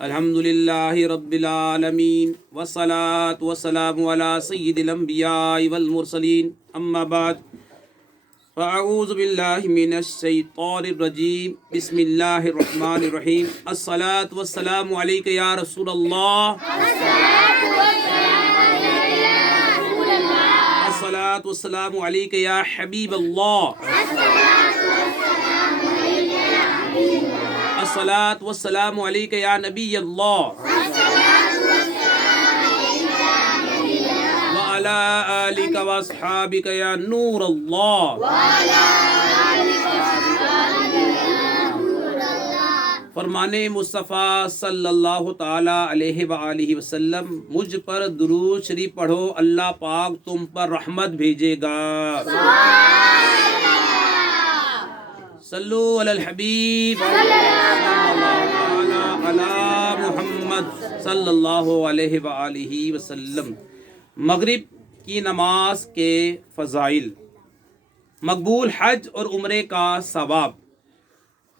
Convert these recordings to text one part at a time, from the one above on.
الحمدللہ رب العالمین والصلاة والسلام علی سید الانبیاء والمرسلین اما بعد فاعوذ باللہ من الشیطان الرجیم بسم اللہ الرحمن الرحیم الصلاة والسلام علیک یا رسول اللہ الصلاة والسلام علیک یا حبیب اللہ الصلاة والسلام علیک یا نبی اللہ وعلی آلک واصحابک یا نور اللہ۔ فرمان مصطفیٰ صلی اللہ تعالی علیہ وآلہ وسلم، مجھ پر درود شریف پڑھو، اللہ پاک تم پر رحمت بھیجے گا۔ صلو علی الحبیب صلی اللہ علی محمد صلی اللہ علیہ وآلہ وسلم۔ مغرب کی نماز کے فضائل، مقبول حج اور عمرے کا ثواب۔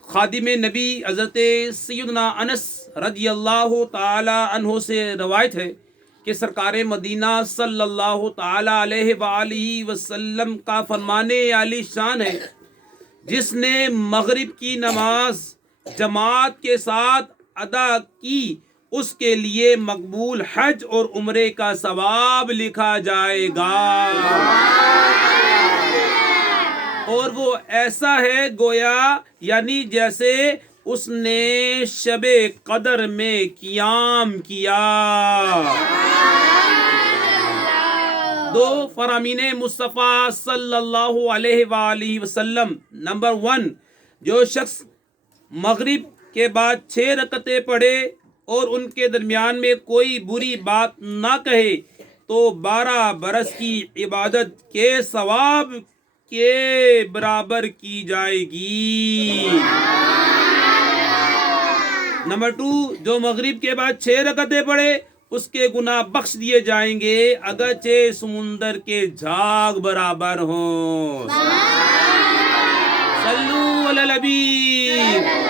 خادم نبی حضرت سیدنا انس رضی اللہ تعالی عنہ سے روایت ہے کہ سرکار مدینہ صلی اللہ تعالی علیہ وآلہ وسلم کا فرمان عالی شان ہے، جس نے مغرب کی نماز جماعت کے ساتھ ادا کی، اس کے لیے مقبول حج اور عمرے کا ثواب لکھا جائے گا، اور وہ ایسا ہے گویا یعنی جیسے اس نے شب قدر میں قیام کیا۔ دو فرامین مصطفیٰ صلی اللہ علیہ وآلہ وسلم۔ نمبر 1، جو شخص مغرب کے بعد 6 رکعتیں پڑھے اور ان کے درمیان میں کوئی بری بات نہ کہے تو 12 برس کی عبادت کے ثواب کے برابر کی جائے گی۔ نمبر 2، جو مغرب کے بعد 6 رکعتیں پڑھے اس کے گناہ بخش دیے جائیں گے، اگرچہ سمندر کے جھاگ برابر ہوں۔ صلو علی النبی۔